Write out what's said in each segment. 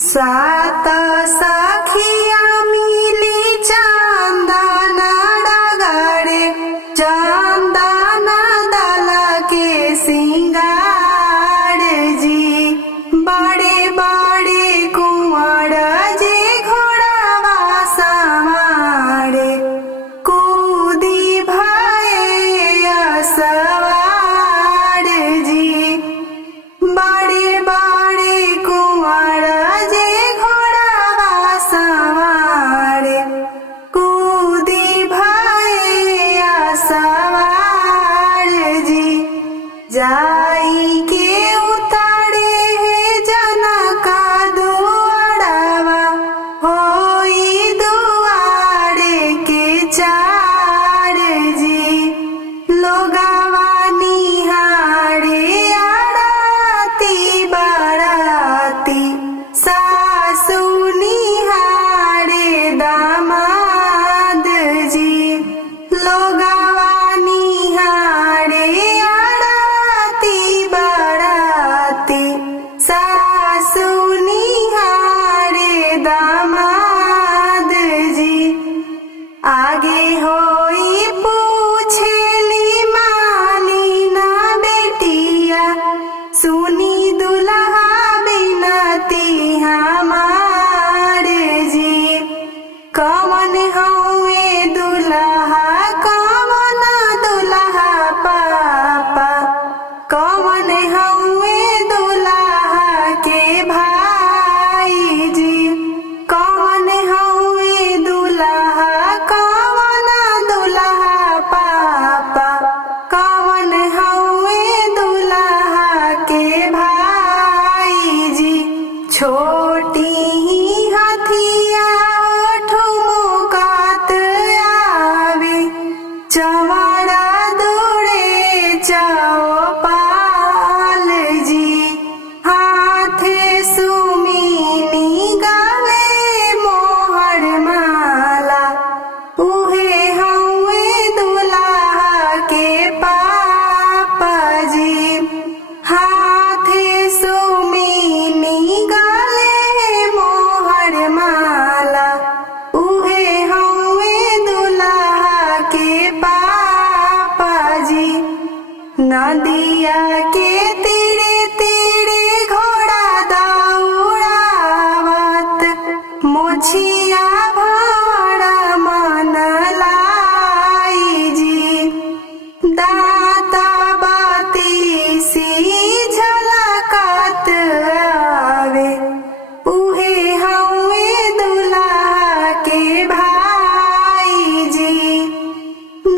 सात सखिया मिली चंदन डगरे चंदन दल के सिंगार जी। बड़े बड़े कुंवर जी घोड़वा सवारे कूदी भये सवार जी। बड़े बड़े कुंवर जी घोड़वा सवारे कूदी भये सवार जी। जाई के उतारे है जनक दुआरवा होई दुआरे के चार जी। लोगवा निहारे आरती बाराती सासु निहारे दामाद जी। लोगवा निहारे आरती बाराती सासु निहारे दामाद जी। आगे होई पूछेली मालिना बेटिया सुनी दुल्हा बिनती हमारे जी। कवन हउए दुल्हा कवन दुल्हा पापा कवन हउए दुल्हा के भाई जी। कवन हउए दुल्हा कवन दुल्हा पापा कवन हउए दुल्हा के भाई जी। छोटी ही हथिया ठुमकात आवे चवड़ा दौड़े चौपाल जी। हाथे सुमीनी गले मोहर माला उहे हउए दुल्हा के पापा जी। हाथे सुमीनी गले मोहर माला उहे हउए दुल्हा के पापा जी। नदिया के तीरे तीरे घोड़ा दौड़ावत मोछिया भाड़ा मन लाई जी। दाता बाती सी झलकत आवे उहे हउए दुल्हा के भाई जी।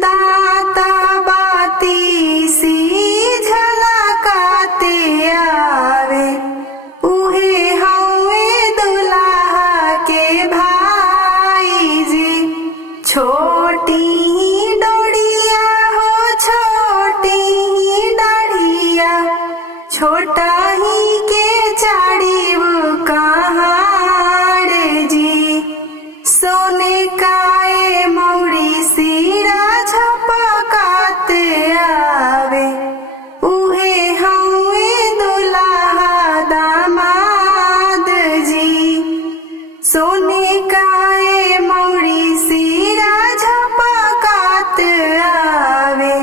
दाता बाती सी झलकत आवे उहे हउए दुल्हा के भाई जी। छोटी ही डोरिया हो छोटी ही डाढ़िया छोटा ही के चाड़ी वो कहार जी। सोने काए मौड़ी सिरा झपकात आवे उहे हउए दुल्हा दामाद जी। सोने काए मौड़ी सिरा झपकात आवे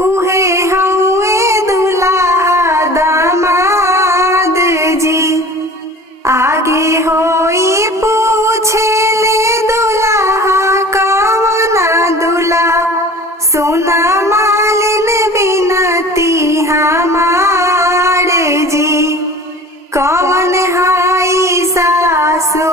उहे हउए दुल्हा दामाद जी। आगे होई पूछेले दुल्हा कवन दुल्हा सोना मालिन बिनती हमारे जी। कवन हाई सासु